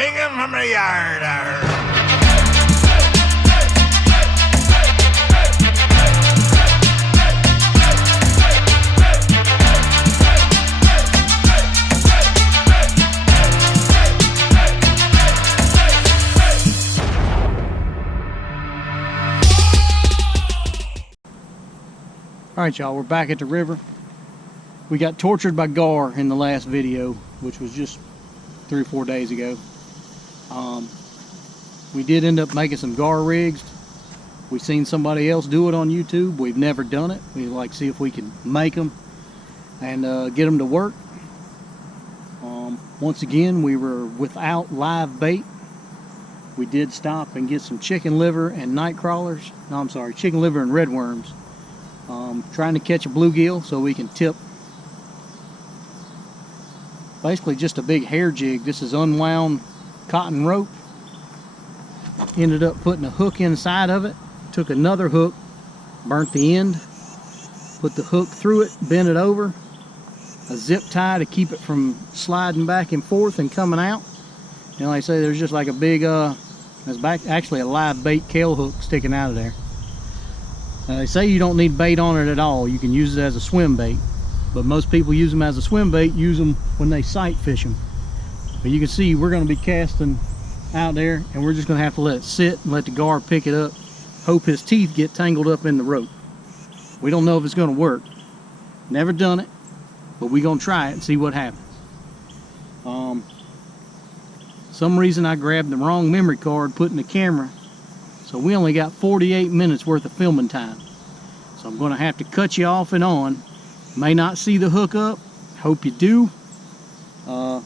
Bacon from the yard. All right, y'all, we're back at the river. We got tortured by gar in the last video, which was just 3 or 4 days ago. We did end up making some gar rigs. We've seen somebody else do it on YouTube. We've never done it. We like to see if we can make them and get them to work. Once again, we were without live bait. We did stop and get some chicken liver and night crawlers. No, I'm sorry, chicken liver and red worms. Trying to catch a bluegill so we can tip. Basically just a big hair jig. This is unwound cotton rope. Ended up putting a hook inside of it. Took another hook, burnt the end, put the hook through it, bent it over. A zip tie to keep it from sliding back and forth and coming out. And like I say, there's just like a big, there's actually a live bait tail hook sticking out of there. They say you don't need bait on it at all. You can use it as a swim bait. But most people use them as a swim bait, use them when they sight fish them. But you can see we're going to be casting out there, and we're just going to have to let it sit and let the gar pick it up. Hope his teeth get tangled up in the rope. We don't know if it's going to work. Never done it, but we're going to try it and see what happens. Some reason I grabbed the wrong memory card putting the camera. So we only got 48 minutes worth of filming time. So I'm going to have to cut you off and on. May not see the hook up. Hope you do. But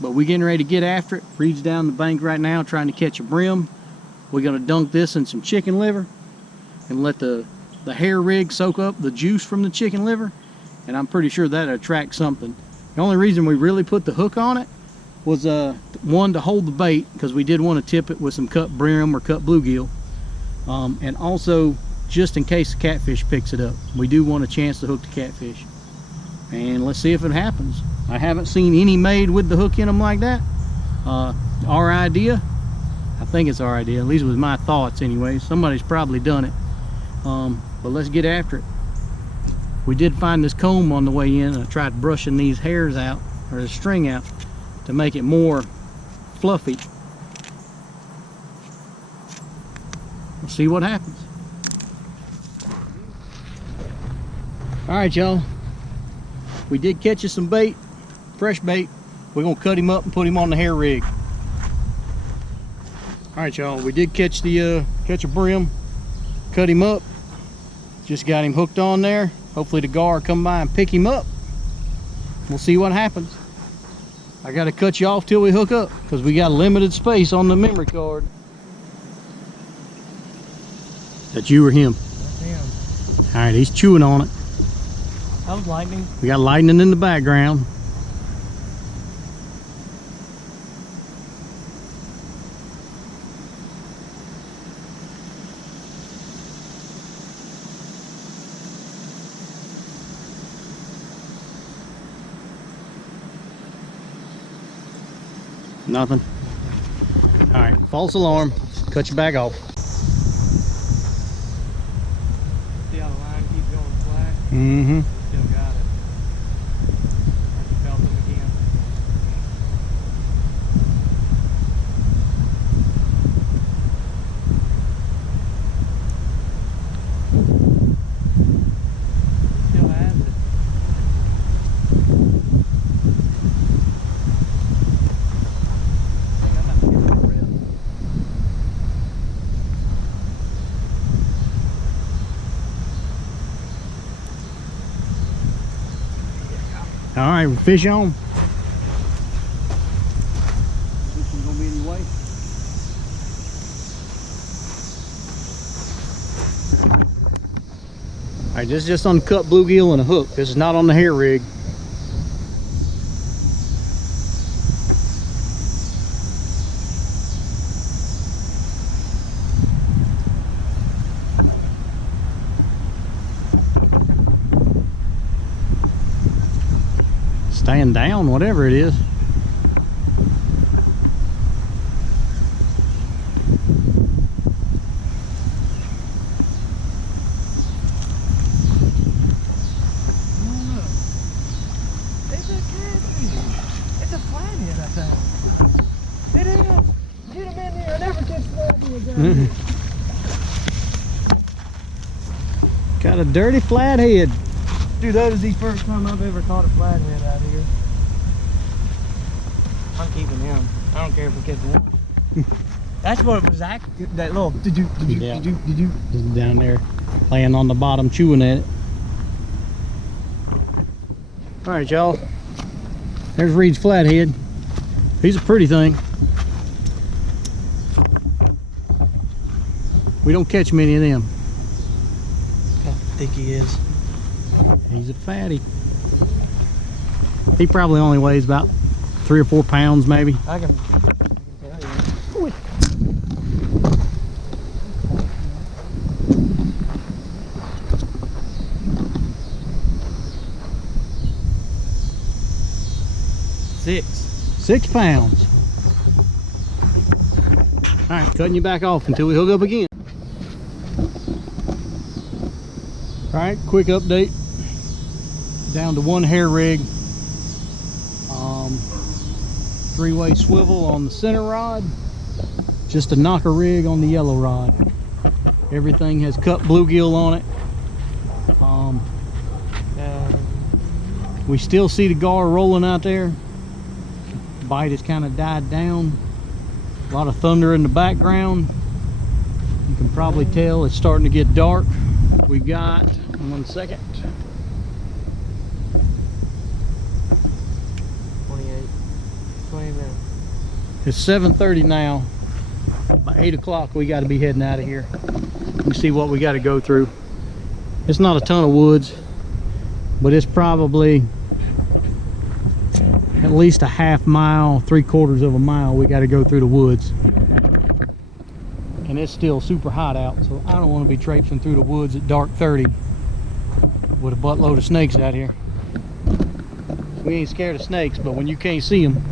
we're getting ready to get after it. Reed's down the bank right now trying to catch a brim. We're going to dunk this in some chicken liver and let the hair rig soak up the juice from the chicken liver. And I'm pretty sure that'll attract something. The only reason we really put the hook on it was one, to hold the bait, because we did want to tip it with some cut brim or cut bluegill, and also just in case the catfish picks it up. We do want a chance to hook the catfish, and let's see if it happens. I haven't seen any made with the hook in them like that. Our idea, I think it's our idea, at least it was my thoughts anyway. Somebody's probably done it, but let's get after it. We did find this comb on the way in, and I tried brushing these hairs out, or the string out, to make it more fluffy. We'll see what happens. All right, y'all, we did catch us some bait, fresh bait. We're gonna cut him up and put him on the hair rig. All right, y'all, we did catch the catch a brim, cut him up, just got him hooked on there. Hopefully the gar will come by and pick him up. We'll see what happens. I gotta cut you off till we hook up because we got limited space on the memory card. That you or him? That's him. All right, he's chewing on it. That was lightning. We got lightning in the background. Nothing. All right, false alarm. Cut your bag off. See how the line keeps going flat? Mm-hmm. Still got it. I just felt him again. He still has it. All right, fish on. This one's gonna be any way. All right, this is just uncut bluegill and a hook. This is not on the hair rig. Staying down, whatever it is. that time. It is! Get him in there! I never catch flathead. Got a dirty flathead. Dude, that is the first time I've ever caught a flathead out here. I'm keeping him. I don't care if we catch one. That's what it was. That little did you Just down there, laying on the bottom, chewing at it. All right, y'all. There's Reed's flathead. He's a pretty thing. We don't catch many of them. How thick he is. He's a fatty. He probably only weighs about 3 or 4 pounds, maybe. I can tell you. 6 pounds. All right, cutting you back off until we hook up again. All right, quick update. Down to 1 hair rig. 3-way swivel on the center rod. Just a knocker rig on the yellow rod. Everything has cut bluegill on it. We still see the gar rolling out there. Bite has kind of died down. A lot of thunder in the background. You can probably tell it's starting to get dark. We got, 1 second. 20 minutes. It's 7:30 now. By 8 o'clock we got to be heading out of here. You see what we got to go through. It's not a ton of woods, but it's probably at least a half mile, 3/4 of a mile we got to go through the woods. And it's still super hot out, so I don't want to be traipsing through the woods at dark 30 with a buttload of snakes out here. We ain't scared of snakes, but when you can't see them,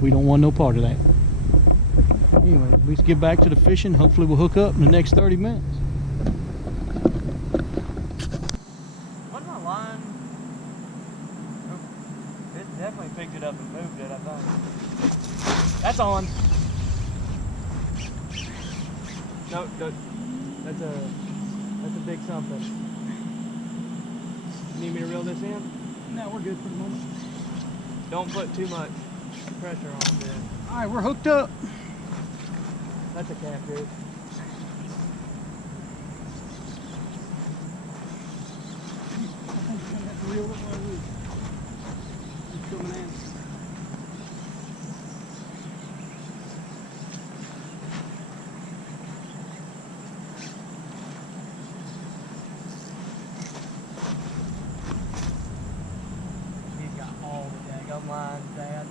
we don't want no part of that. Anyway, let's get back to the fishing. Hopefully we'll hook up in the next 30 minutes. Wasn't my line? Nope. It definitely picked it up and moved it, I thought. That's on. No, that's a big something. Need me to reel this in? No, we're good for the moment. Don't put too much pressure on it. All right, we're hooked up. That's a catfish. He's got all the daggum lines, Dad.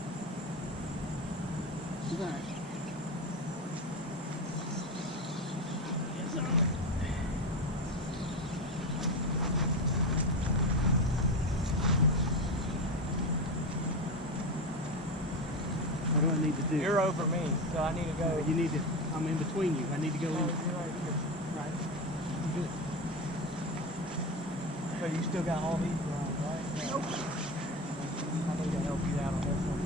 What do I need to do? You're over me, so I need to go. You need to, I'm in between you. I need to go in. You're right here. Right. Good. So you still got all these lines, right? Nope. I need to help you out on this one.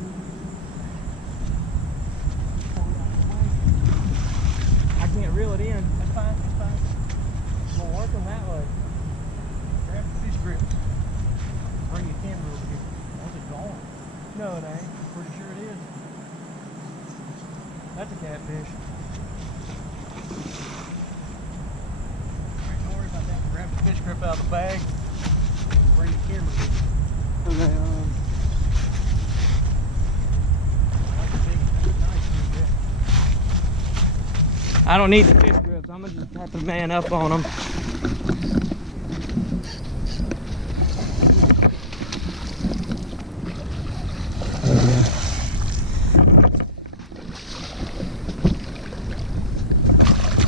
I can't reel it in. That's fine, that's fine. We'll work them that way. Grab the fish grip. Bring your camera over here. That's a gone. No, it ain't. Pretty sure it is. That's a catfish. Don't worry about that. Grab the fish grip out of the bag and bring the camera with you. Okay, That's a big, that's a nice one. I don't need the fish grips. I'm gonna just have to man up on them.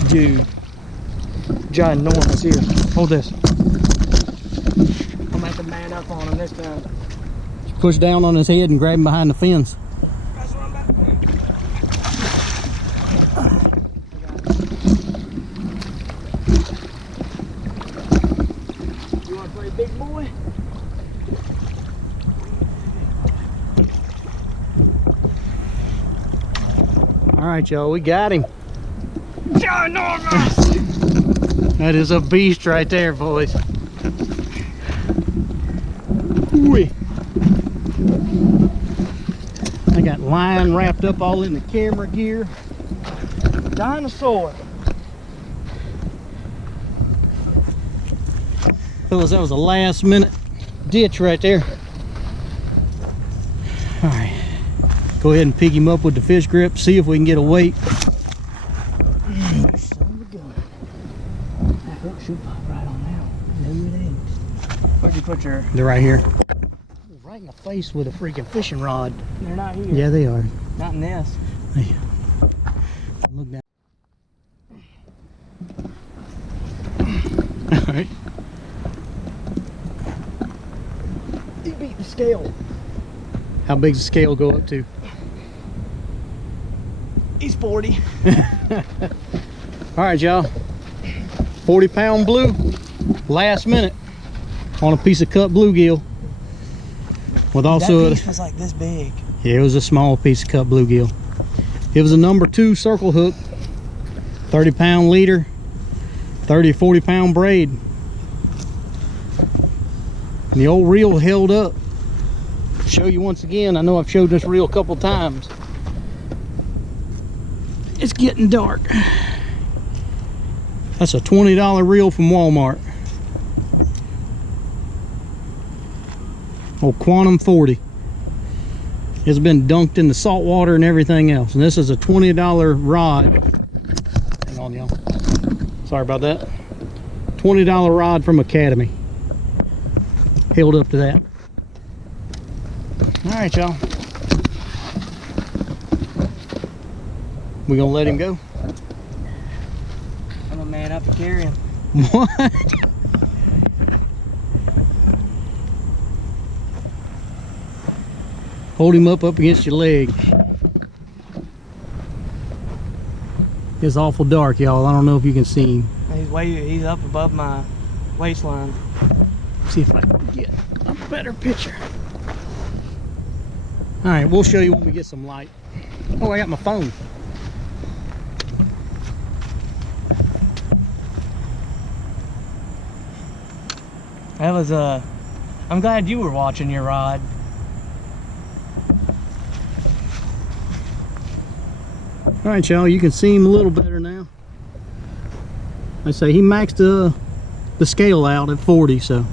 Dude, ginormous here. Hold this. I'm gonna have to man up on him this time. Push down on his head and grab him behind the fence. That's what I'm about to do. You wanna play big boy? All right, y'all, we got him. That is a beast right there, boys. Ooh. I got line wrapped up all in the camera gear. Dinosaur. Fellas, that was a last minute ditch right there. All right, go ahead and pick him up with the fish grip, see if we can get a weight. Son of a gun. That hook should pop right on now. No, it ain't. Where'd you put your... They're right here. Right in the face with a freaking fishing rod. They're not here. Yeah, they are. Not in this. Hey, look down. All right. He beat the scale. How big's the scale go up to? He's 40. All right, y'all. 40-pound blue, last minute, on a piece of cut bluegill. With also that piece was like this big. Yeah, it was a small piece of cut bluegill. It was a number 2 circle hook, 30-pound leader, 30-40-pound braid. And the old reel held up. Show you once again, I know I've showed this reel a couple times. It's getting dark. That's a $20 reel from Walmart. Old Quantum 40. It's been dunked in the salt water and everything else. And this is a $20 rod. Hang on, y'all. Sorry about that. $20 rod from Academy. Held up to that. All right, y'all. We gonna let him go? I'm a man up to carry him. What? Hold him up against your leg. It's awful dark, y'all. I don't know if you can see him. He's up above my waistline. See if I can get a better picture. All right, we'll show you when we get some light. Oh, I got my phone. That was I'm glad you were watching your rod. All right, y'all, you can see him a little better now. I say he maxed the scale out at 40, so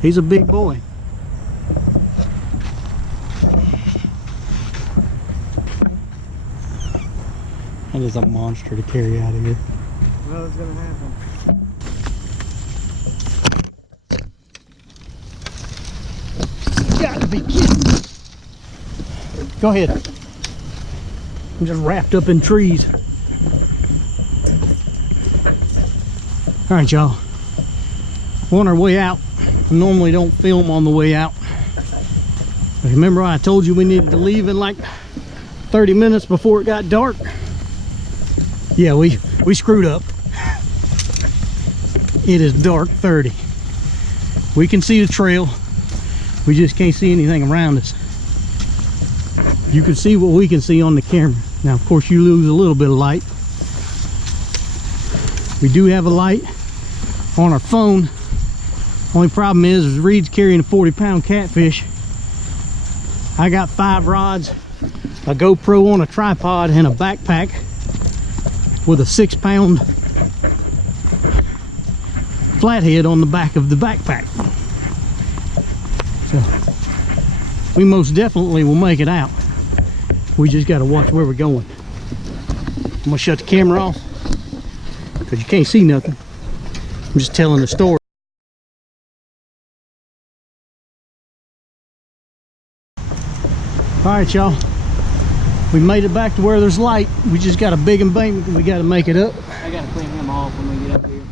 he's a big boy. That is a monster to carry out of here. Well, it's gonna happen. You gotta be kidding. Go ahead. I'm just wrapped up in trees. All right, y'all. We're on our way out. I normally don't film on the way out. But remember I told you we needed to leave in like 30 minutes before it got dark? Yeah, we screwed up. It is dark 30. We can see the trail. We just can't see anything around us. You can see what we can see on the camera. Now, of course, you lose a little bit of light. We do have a light on our phone. Only problem is Reed's carrying a 40-pound catfish. I got 5 rods, a GoPro on a tripod, and a backpack with a 6-pound flathead on the back of the backpack. So we most definitely will make it out. We just got to watch where we're going. I'm gonna shut the camera off because you can't see nothing. I'm just telling the story. All right, y'all, we made it back to where there's light. We just got a big embankment we got to make it up. I gotta clean him off when we get up here.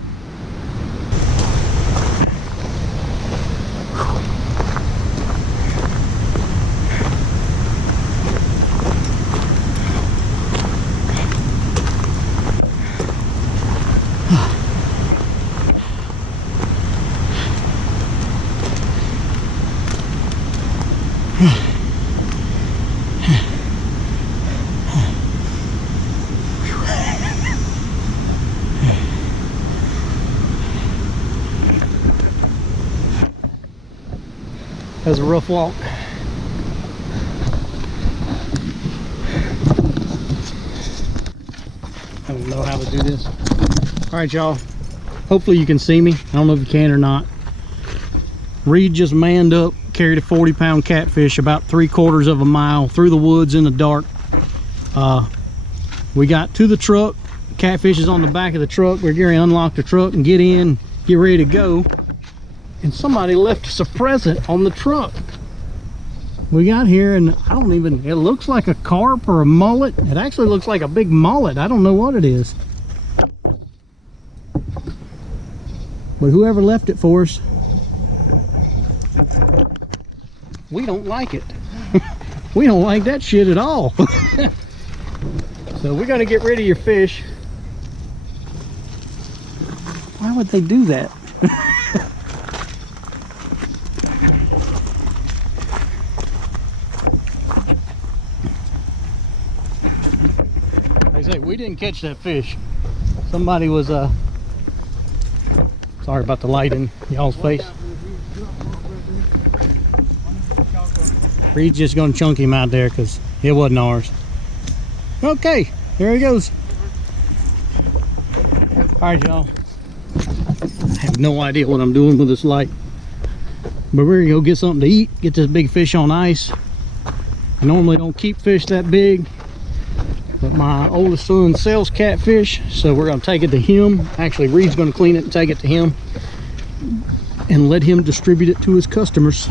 That was a rough walk. I don't know how to do this. All right, y'all. Hopefully you can see me. I don't know if you can or not. Reed just manned up, carried a 40-pound catfish about 3/4 of a mile through the woods in the dark. We got to the truck. Catfish is on the back of the truck. We're going to unlock the truck and get in, get ready to go. And somebody left us a present on the truck. We got here and I don't even, it looks like a carp or a mullet. It actually looks like a big mullet. I don't know what it is. But whoever left it for us, we don't like it. We don't like that shit at all. So we're gonna get rid of your fish. Why would they do that? Like I say, we didn't catch that fish. Somebody was sorry about the light in y'all's face. Reed's just gonna chunk him out there because it wasn't ours. Okay, there he goes. All right, y'all. I have no idea what I'm doing with this light, but we're gonna go get something to eat, get this big fish on ice. I normally don't keep fish that big, but my oldest son sells catfish, so we're gonna take it to him. Actually, Reed's gonna clean it and take it to him and let him distribute it to his customers.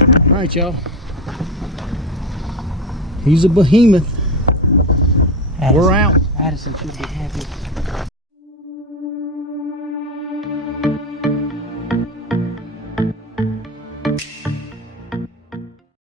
All right, y'all. He's a behemoth. We're out. Addison should be happy.